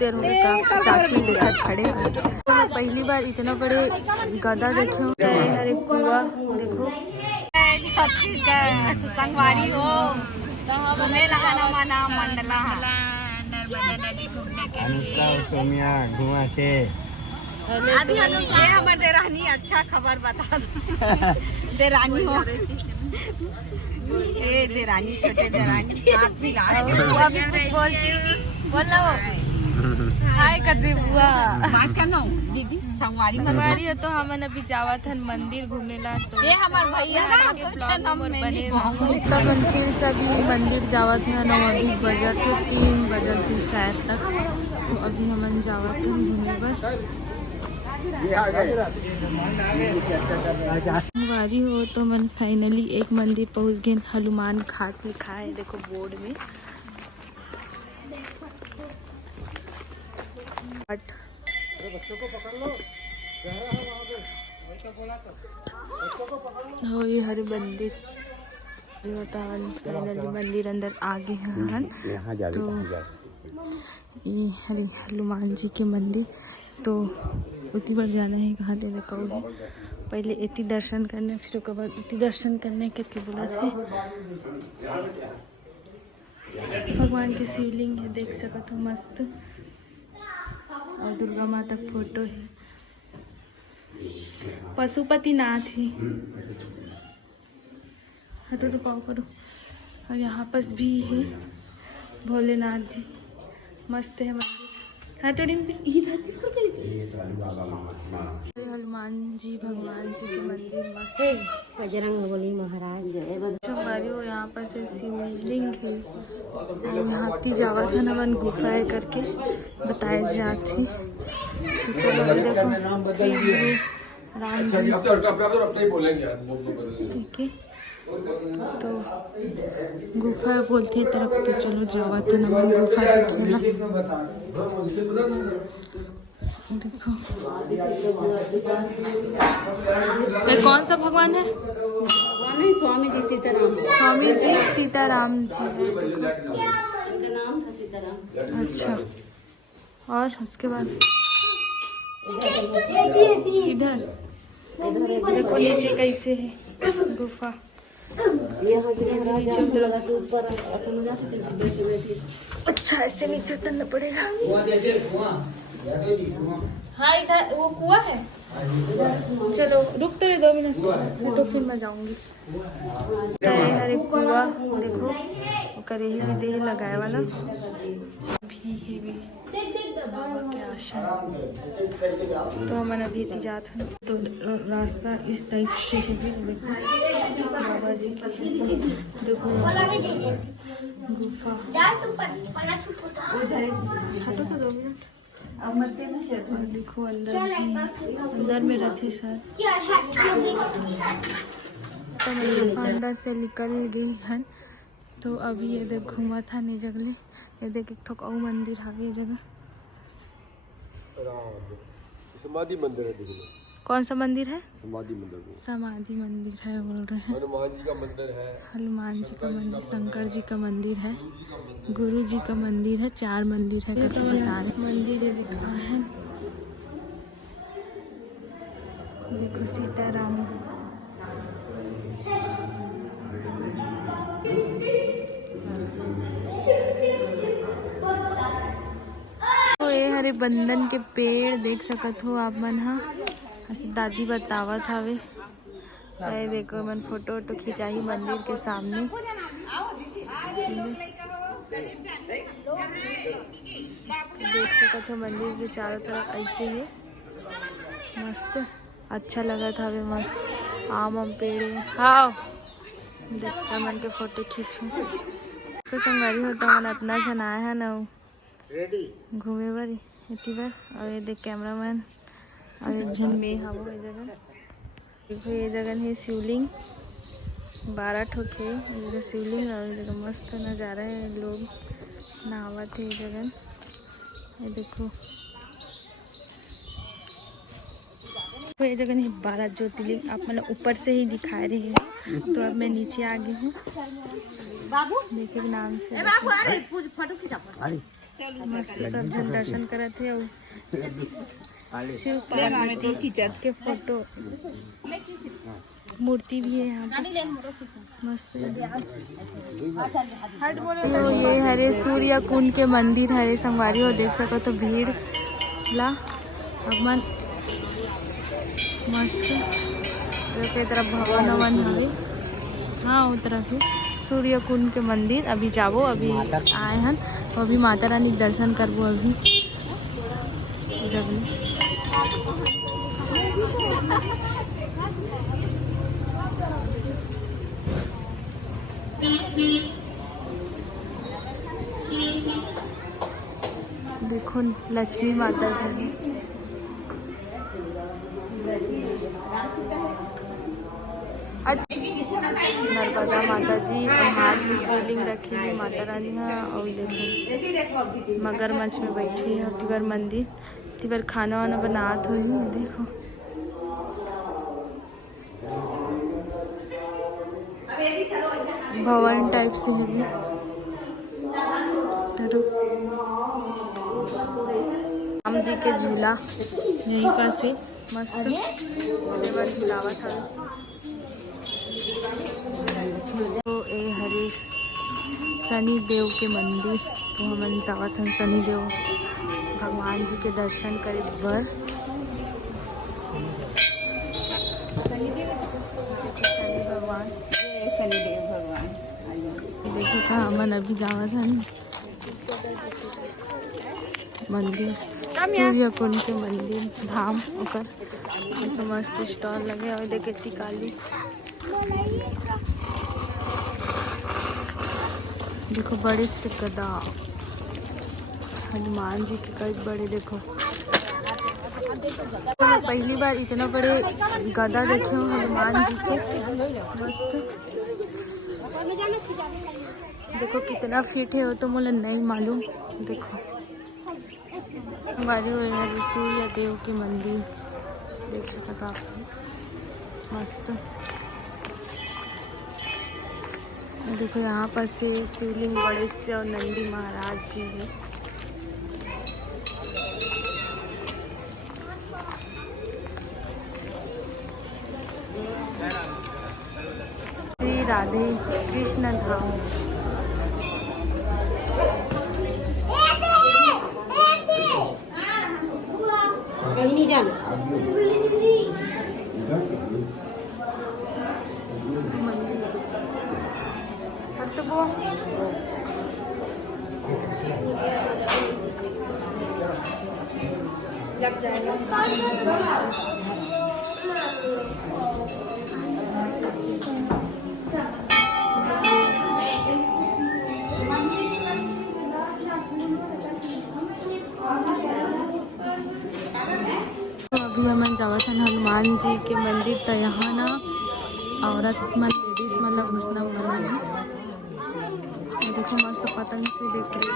देर होगा चाची देखा खड़े तो पहली बार इतना बड़े गधा देखे हो। हर एक कुआ देखो संगवारी हो घूमने लगाना माना मंडला नर्मदा नदी घूमने के लिए घुमा के अभी ये हमारे देरानी अच्छा खबर बता देरानी हो ए देरानी छोटे देरानी साथ ही बुआ भी कुछ बोलना वो हाय कर दे बुआ बात करना दीदी संगवारी संगवारी है तो हमन अभी जावत हन मंदिर घूमने ला तो ये हमार भैया बने तब फिर सभी मंदिर जावत है 9 बजे थे 3 बजे थे शायद तक तो अभी हमन जावत हन घूमने पर वारी हो तो मन फाइनली एक मंदिर पहुंच गए हनुमान घाट लिखा है देखो बोर्ड में हो ये हर मंदिर फाइनली मंदिर अंदर आगे हैं तो ये हरे हनुमान जी के मंदिर तो उतनी बार जाना है कहाँ देने कहोगे पहले इति दर्शन करने फिर उसके बाद इति दर्शन करने करके बोला थे भगवान की शिवलिंग है देख सकते हो मस्त और दुर्गा माता का फोटो है पशुपति नाथ ही हटो तो पाओ करो और यहाँ पास भी है भोलेनाथ जी मस्त है मंदिर हनुमान जी भगवान जी के मंदिर मस्त बजरंगबली महाराज हमारी वो यहाँ पर से शिवलिंग है यहाँ ती जावत है नमन गुफाएं करके बताए जाती तो चलो देखो राम जी ठीक है तो गुफा बोलते तरफ तो चलो जावा तो नमन गुफा देखो ये कौन सा भगवान है स्वामी जी सीताराम स्वामी जी सीताराम जी अच्छा और उसके बाद इधर देखो नीचे कैसे है गुफा अच्छा ऐसे नीचे उतरना पड़ेगा हाँ इधर वो कुआं है चलो रुक तो 2 मिनट तो फिर मैं जाऊंगी अरे कुआं देखो करे ही देह लगाए वाला भी है भी तो हम अभी जाते हैं तो रास्ता इस टाइप से है देखो बाबा जी की देखो गुफा हटो तो 2 मिनट देखो अंदर में रथी सर तो अंदर से निकल गई है तो अभी ये देख घूमा था नहीं जगले ये देख एक ठोक और मंदिर है ये जगह समाधि मंदिर है कौन सा मंदिर है समाधि मंदिर है बोल रहे हैं हनुमान जी का मंदिर है हनुमान जी का मंदिर शंकर जी का मंदिर है गुरु जी का मंदिर है 4 मंदिर है करके बता रहे मंदिर लिखा है देखो सीताराम तो ये हरे बंधन के पेड़ देख सकत हो आप मन हा दादी बतावत हवे ये देखो मन फोटो वोटो खिंचाई मंदिर के सामने देख सकते हो मंदिर के चारों तरफ ऐसे है मस्त अच्छा लगा था वे मस्त आम पेड़ हाँ देखता मन के फोटो खींचू तो संगवारी होता मन इतना जन आया है ना घूमे बारी इतनी बार और ये देख कैमरा मैन और एक झन में हम ये जगह देखो ये जगह है शिवलिंग 12 ठोक है ये जगह शिवलिंग और ये जगह मस्त नज़ारा है लोग नहावत है ये जगह ये देखो तो ये जगह नहीं 12 ज्योतिर्लिंग आप मतलब ऊपर से ही दिखा रही है तो अब मैं नीचे आ गई हूँ देखिए नाम से मस्त सब जन दर्शन करे थे और शिव पार्वती के फोटो मूर्ति भी है यहाँ पे मस्त है। तो ये हरे सूर्य कुंड के मंदिर हरे संगवारी हो देख सको तो भीड़ ला भगवान मस्त के तरफ भवन वन हवे। हाँ उस तरफ है सूर्य कुंड के मंदिर। अभी जाबो अभी आए हन तो अभी माता रानी के दर्शन करबो अभी जब देखो लक्ष्मी माता जी अच्छा नर्मदा माता जी और हाथ में शिवलिंग रखी है माता रानी है। और देखो मगरमच्छ में बैठी है तिबर मंदिर तिबर खाना वाना बनात हुई है। देखो भवन टाइप से है राम जी के झूला यहीं पर से मस्त झूलावा था। तो ए हरे शनि देव के मंदिर तो हमन जावत हन शनि देव भगवान जी के दर्शन करे बर। शनि भगवान शनिदेव भगवान देखो था हमन अभी जावत हन मंदिर सूर्य कुंड के मंदिर धाम ओकर तो मस्त स्टॉल लगे और देखे टिकाली देखो बड़े से गदा हनुमान जी के कई बड़े। देखो तो मैं पहली बार इतना बड़े गदा देखे हूँ हनुमान जी के मस्त। देखो कितना फिट है वो तो मुझे नहीं मालूम। देखो हमारे हुए हैं सूर्य देव के मंदिर देख सकता आप मस्त। देखो यहाँ पर से शिवलिंग बड़े से और नंदी महाराज जी है। श्री राधे कृष्ण धाम नहीं जाना तो वो लग जाएगा। अभी हमन जावत हन हनुमान जी के मंदिर तो यहाँ ना औरत मन लेडीज मन ला घुसना मना है। देखो मस्त पतंग से देख रही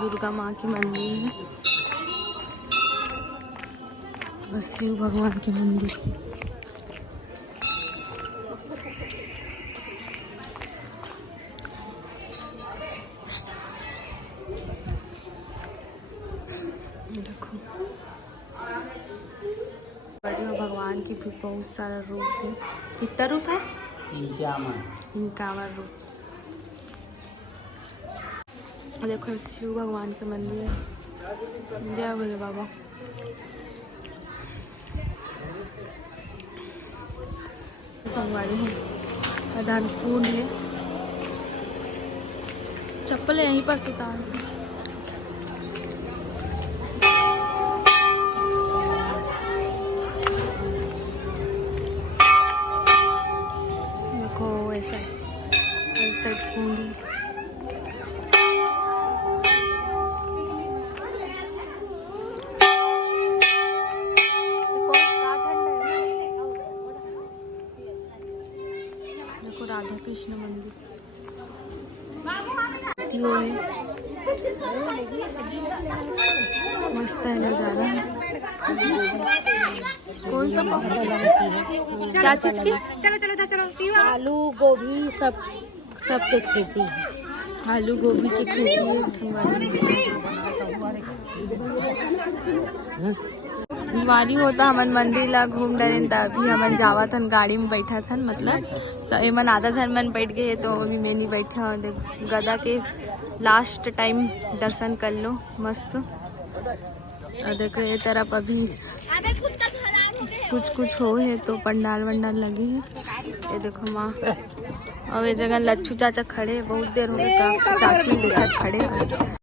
दुर्गा माँ की मंदिर है और शिव भगवान के मंदिर। देखो बड़े भगवान की भी बहुत सारा रूप है। कितना रूप है? 51 रूप। देखो शिव भगवान के मंदिर है। जय भोले बाबा। संगवारी है प्रधान कुंड है। चप्पल यहीं पर उतार देखो ऐसा कुंडी कृष्ण मंदिर वो है, मस्त है नजारा। कौन सा क्या चीज की? चलो चलो चलो आलू गोभी सब के खेती है। आलू गोभी की खेती है। वारी होता हमन मंदिर ला घूम डरेन तभी हमन जावत हन, गाड़ी में बैठा था, मतलब सही मन आधा जन मन बैठ गए तो अभी मैं नहीं बैठा। गदा के लास्ट टाइम दर्शन कर लो मस्त। और देखो ये तरफ अभी कुछ हो है तो पंडाल वंडाल लगे है। ये देखो माँ और ये जगह लच्छू चाचा खड़े, बहुत देर हो गया चाची देखा खड़े।